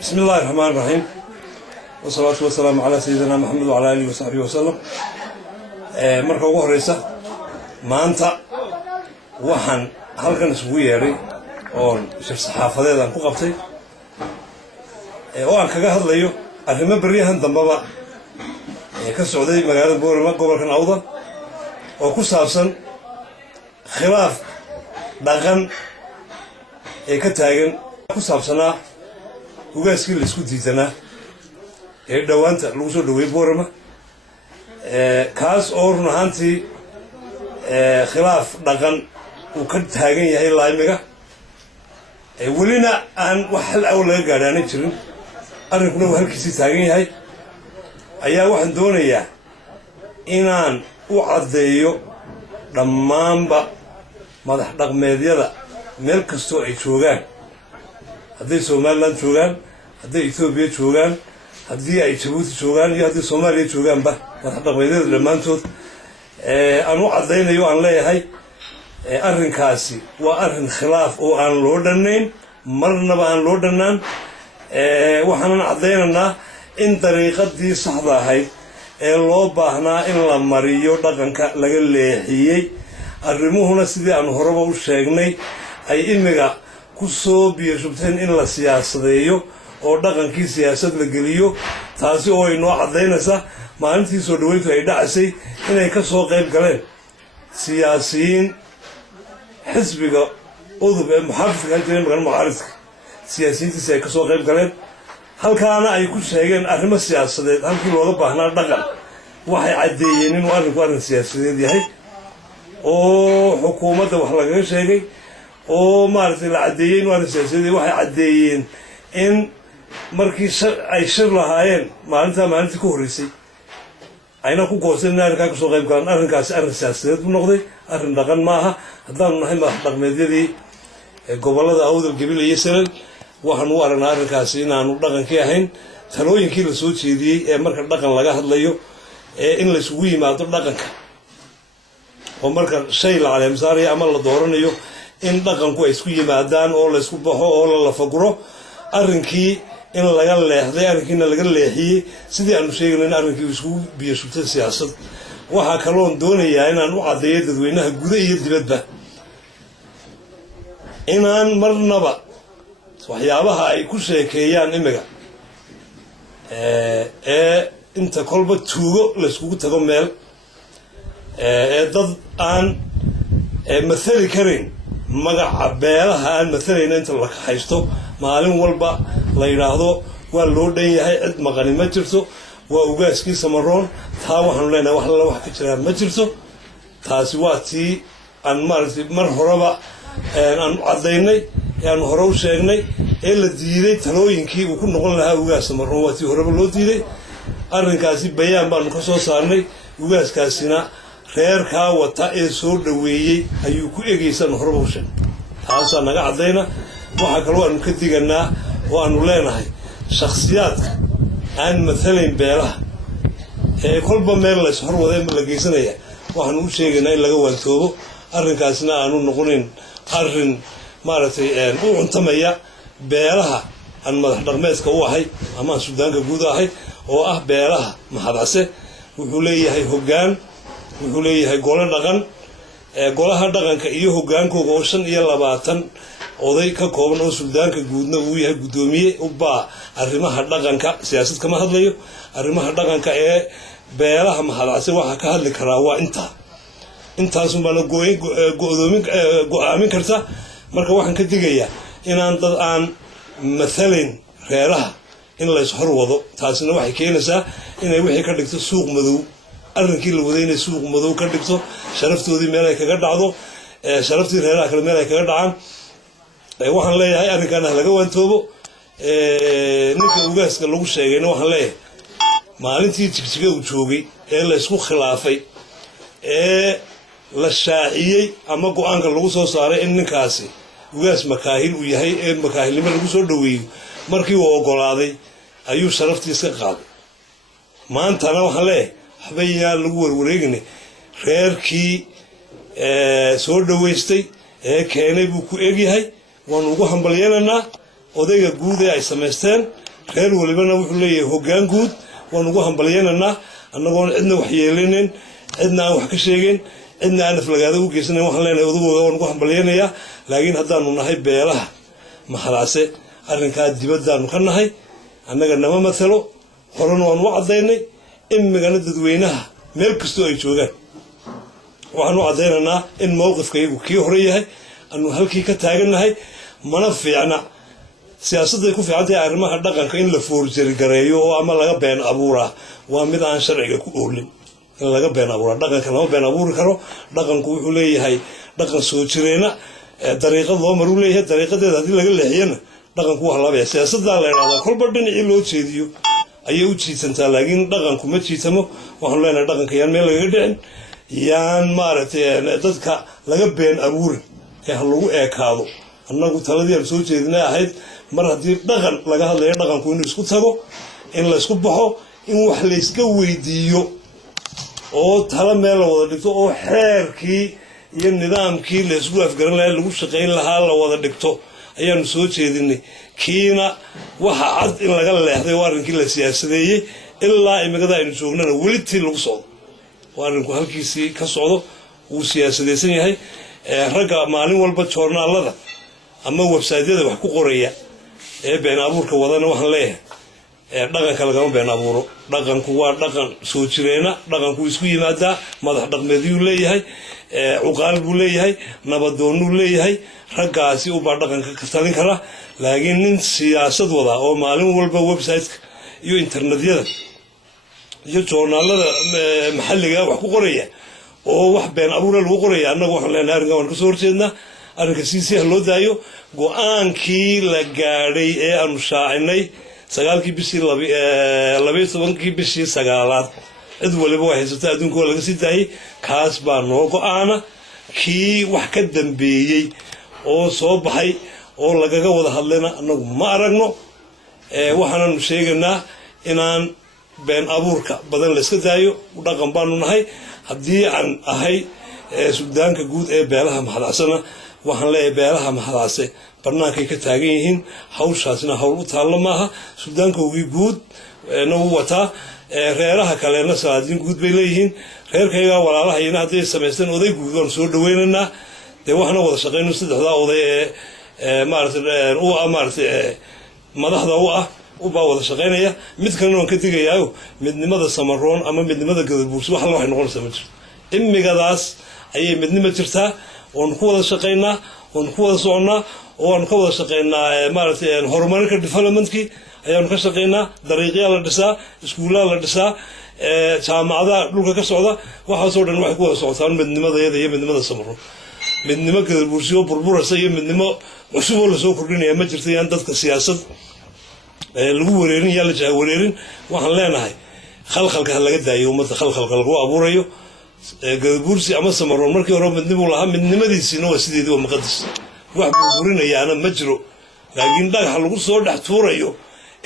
بسم الله الرحمن الرحيم والصلاة والسلام على سيدنا محمد وعلى آله وصحبه وسلم. marka ugu horeysa maanta waxaan halkan isugu yeeray oo shir saxaafadeed aan ku qabtay oo aan kaga hadlayo arrimo bariyahan dambaba ka socday magaalada Boorama gobolka Awdal oo ku saabsan khilaaf dhaqan ee ka taagan ku saabsanaa ugaaskii la isku diidanaa ee dhawaanta lagu soo dhaweeyay Boorama kaas oo run ahaantii khilaaf dhaqan uu ka taagan yahay laamiga welina aan wax hal aw laga gaadhaanay jirin arrinkuna uu halkiisii taagan yahay ayaa waxaan doonayaa inaan u caddeeyo dhammaanba madax dhaqmeedyada meel kastoo ay joogaan hadday Somaliland joogaan hadday Ethiopia joogaan haddii ay Djibouti joogaan iyo haddii Soomaaliya joogaanba madax dhaqmeedyada dhammaantood aan u caddaynayo aan leeyahay arrinkaasi waa arrin khilaaf oo aan loo dhannayn marnaba aan loo dhannaan waxaanan caddaynaynaa in dariiqadii saxda ahayd ee loo baahnaa in la mariyo dhaqanka laga leexiyey arrimuhuna sidii aan horeba u sheegnay ay imiga ku soo biyashubteen in la siyaasadeeyo oo dhaqankii siyaasad la geliyo taasi oo ay noo caddaynaysa maalintii soo dhaweyntu ay dhacaysay inay ka soo qayb galeen siyaasiyiin xisbiga udub ee muxaafidka ka jiray magaalada mucaaridka siyaasiyiintiisi ay ka soo qayb galeen halkaana ay ku sheegeen arrimo siyaasadeed halkii looga baahnaa dhaqan waxay caddeeyeen inuu arrinku arrin siyaasadeed yahay oo xukuumadda wax lagaga sheegay oo maaragtay la caddeeyey inuu arrin siyaasadeed waxay caddeeyeen in markii ay shir lahaayeen maalintii ka horreysay ayna ku goosteen in arrinkaa kasoo qayb galaan arrinkaasi arrin siyaasadeed buu noqday arrin dhaqan maaha haddaanu nahay madax dhaqmeedyadii gobollada Awdal Gabiley iyo Salal waxaan u aragnaa arrinkaasi inaanu dhaqankii ahayn talooyinkii la soo jeediyey ee marka dhaqan laga hadlayo in la isugu yimaado dhaqanka oo marka shay la caleemsaarayo ama la dooranayo in dhaqanku ay isku yimaadaan oo la isku baxo oo la lafaguro arrinkii in laga leexday arrinkiina laga leexiyey sidii aanu sheegnay in arrinkii iskugu biyashubtay siyaasad waxaa kaloon doonayaa inaan u caddeeyo dadweynaha guda iyo dibadba inaan marnaba waxyaabaha ay ku sheekeeyaan imiga inta kolba tuugo la iskugu tago meel dad aan mathali karayn magaca beelaha aan mathalayna inta la haysto maalin walba la yidhaahdo waa loo dhan yahay cid maqani ma jirto waa ugaaskii Samaroon taa waxaanu leenahay wax alla wax ka jiraan ma jirto taasi waa tii aan maaragtay mar horeba aan caddaynay aan hore u sheegnay ee la diiday talooyinkii uu ku noqon lahaa ugaas Samaroon waa tii horeba loo diiday arrinkaasi bayaan baanu ka soo saarnay ugaaskaasina reerkaa wata ee soo dhaweeyey ayuu ku egaysan horeba u sheegay taasaa naga caddayna waxaa kaloo aanu ka diganaa oo aanu leenahay shakhsiyaadka aan mathalayn beelaha ee kolba meel la ishorwadee ma la geysanaya waxaanu u sheegaynaa in laga waantoobo arrinkaasina aanu noqonin arrin maaragtay u cuntamaya beelaha aan madax dhaqmeedka u ahay ama aan suldaanka guud ahay oo ah beelaha Maxadcase wuxuu leeyahay hoggaan wuxuu leeyahay gole dhaqan golaha dhaqanka iyo hoggaankooda oo 25 oday ka kooban oo suldaanka guudna uu yahay gudoomiye u baa arrimaha dhaqanka siyaasad kama hadlayo arrimaha dhaqanka ee beelaha Maxadcase waxa ka hadli karaa waa intaas bana go'aamin karta marka waxaan ka digayaa inaan dad aan mathalayn reeraha in la ishor wado taasina waxay keenaysaa inay wixii ka dhigto suuq madow arrinkii la waday inay suuq madow ka dhigto sharaftoodii meel ay kaga dhacdo sharaftii reeraha kale meel ay kaga dhacaan waxaan leeyahay arrinkaana laga waantoobo ninka ugaaska lagu sheegayna waxaan leeyahay maalintii jigjiga uu joogay ee la isku khilaafay ee la shaaciyey ama go'aanka lagu soo saaray in ninkaasi ugaas makaahil uu yahay ee makaahilnimo lagu soo dhaweeyo markii uu ogolaaday ayuu sharaftiisa qaaday maantana waxaan leeyahay waxbayaan lagu warwareegnay reerkii soo dhaweystay keenay buu ku egyahay waan ugu hambalyeelnaa odayga guud ee ay sameysteen reer walibana wuxuu leeyahay hoggaan guud waan ugu hambalyeynanaa annagoon cidna wax yeelinin cidna aan wax ka sheegin cidna aan aflagaada u geysanayn waxaan leenahay odagooga waan ugu hambalyeynayaa laakiin haddaanu nahay beelaha maxalaase arrinkaa dibaddaanu ka nahay annaga nama matalo horena waan u caddaynay imigana dadweynaha meel kastoo ay joogaan waxaan u caddaynaynaa in mowqifkayagu kii hore yahay aanu halkii ka taagannahay mana fiicna siyaasadday ku fiican tahay arrimaha dhaqanka in la foorjarigareeyo oo ama laga been abuuraa waa mid aan sharciga ku oolin in laga been abuuraa dhaqanka lama been abuuri karo dhaqanku wuxuu leeyahay dhaqan soo jireena dariiqad loo maruu leeyahay dariiqadeeda haddii laga leexiyana dhaqanku waa laabaya siyaasaddaa la idhahdaa kolba dhinacii loo jeediyo ayay u jiitantaa laakiin dhaqanku ma jiitamo waxaanu leenahay dhaqanka yaan meel lagaga dhicin yaan maaragtay dadka laga been abuurin ee ha lagu eekaado annagu taladii aan soo jeedinay ahayd mar haddii dhaqan laga hadlayo dhaqanku inuu isku tago in la isku baxo in wax la iska weydiiyo oo tala meel la wada dhigto oo xeerkii iyo nidaamkii la isku afgaran lahaa lagu shaqayn lahaa la wada dhigto ayaanu soo jeedinay kiina waxa cad in laga leexday waa arrinkii la siyaasadeeyey ilaa imikada aynu joognana weli tii lagu socdo waa arrinku halkiisii ka socdo wuu siyaasadaysan yahay ragga maalin walba joornaalada ama websaydyada wax ku qoraya ee been abuurka wadana waxaan leeyahay dhaqanka lagama been abuuro dhaqanku waa dhaqan soo jireena dhaqanku isku yimaadaa madax dhaqmeedyuu leeyahay cuqaal buu leeyahay nabadoonnuu leeyahay raggaasi ubaa dhaqanka ka talin kara laakiin nin siyaasad wada oo maalin walba websiteka iyo internetyada iyo joornaalada maxalliga wax ku qoraya oo wax been abuura lagu qoraya annagu waxaan leenahay arrinkan waan kasoo horjeednaa arrinka si ha loo daayo go-aankii la gaadhay ee aanu shaacinay 9kii bishii 12kii bishii 9aad cid waliba way haysataa adduunka laga sii daayay kaas baa noo go-aana kii wax ka dambeeyey oo soo baxay oo lagaga wada hadlayna annagu ma aragno waxaananu sheegaynaa inaan been abuurka badan la iska daayo dhaqan baanu nahay haddii aan ahay suudaanka guud ee beelaha maxadacsana waxaan leeyahay beelaha maxadaase bannaankay ka taagan yihiin hawshaasina hawl u taallo maaha suudaankowgii guud na u wataa reeraha kalena salaadiin guud bay leeyihiin reerkayga walaalahayna hadday samaysteen oday guud waan soo dhaweynaynaa dee waxna wada shaqayno saddexdaa oday ee maaragtay madaxda u ah ubaa wada shaqaynaya mid kalena waan ka digayaayo midnimada samaroon ama midnimada gadabuursi wax alla waxay noqonaysaa ma jirto imigadaas ayay midnimo jirtaa oonu ku wada shaqaynaa oonu ku wada soconnaa oo aanu ka wada shaqaynaa maaragtay horumarinka developmentkii ayaanu ka shaqaynaa dariiqyaa la dhisaa iskuullaa la dhisaa jaamacadaha dhulka ka socda waxaasoo dhan waxay ku wada socotaan midnimadayada iyo midnimada samaroon midnimo gadabuursi oo burburaysa iyo midnimo cusub oo lasoo kordhinaya ma jirta yaan dadka siyaasad lagu wareerin yaa la jaha wareerin waxaan leenahay khalkhalka ha laga daayo ummadda khalkhalka lagu abuurayo gadabuursi ama samaroon markii hore midnimuu lahaa midnimadiisiina waa sideedii waa muqadas wax burburinayaana ma jiro laakiin dhagaxa lagu soo dhex tuurayo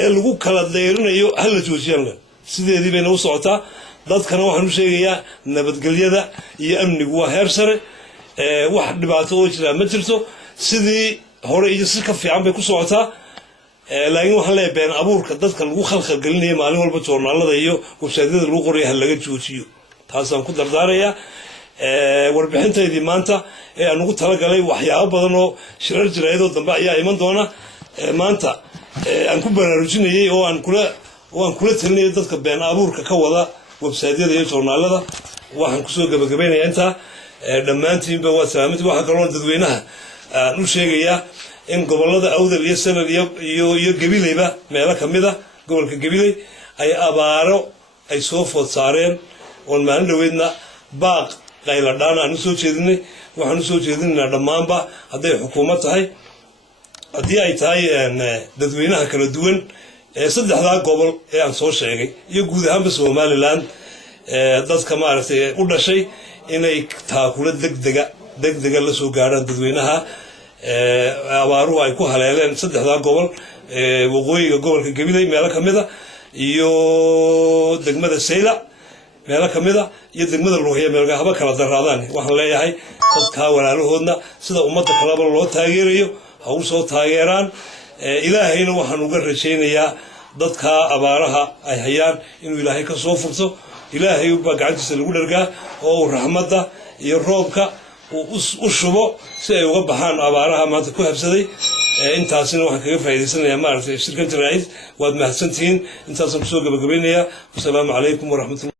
ee lagu kala dayrinayo ha la joojiyaan sideedii bayna u socotaa dadkana waxaan u sheegayaa nabadgelyada iyo amnigu waa heer sare wax dhibaato oo jiraa ma jirto sidii hore iyo si ka fiican bay ku socotaa laakiin waxaan leeyahay been abuurka dadka lagu khalkhalgelinaya maalin walba joornaalada iyo websaydyada lagu qoraya ha laga joojiyo taasaan ku dardaarayaa warbixintaydii maanta ee aan ugu talagalay waxyaabo badan oo shirar jiraayadoo dambe ayaa iman doona maanta aan ku baraarujinayay oo aan kula talinayay dadka been abuurka ka wada websaydyada iyo joornaalada waxaan kusoo gabagabaynayaa intaa dhammaantiinba waa salaaminti waxaa kaloo dadweynaha aan u sheegayaa in gobolada awdal iyo sanad iyo gabileyba meelo ka mid a gobolka gabiley ay abaaro ay soo food saareen oon maalin dhaweydna baaq qayladhaan aan u soo jeedinay waxaan u soo jeedinaynaa dhammaanba hadday xukuumad tahay haddii ay tahay dadweynaha kala duwan ee saddexdaa gobol ee aan soo sheegay iyo guud ahaanba somalilan dadka maaragtay u dhashay inay taakula degdega la soo gaadhaan dadweynaha abaaruhu ay ku haleeleen saddexdaa gobol waqooyiga gobolka gabiley meelo ka mid a iyo degmada sayla meelo ka mid a iyo degmada luuhiya meelga haba kala daraadaan waxaan leeyahay dadkaa walaalahoodna sida ummadda kaleba loo taageerayo ha u soo taageeraan ilaahayna waxaan uga rajaynayaa dadka abaaraha ay hayaan inuu ilaahay ka soo furto ilaahay baa gacantiisa lagu dhargaa oo raxmadda iyo roobka u shubo si ay uga baxaan abaaraha maanta ku habsaday intaasina waxaan kaga faa'iideysanayaa maaragtay shirkan jaraa'id waad mahadsantihiin intaasaan kusoo gabagabaynayaa wasalaamu calaykum waraxmatullahi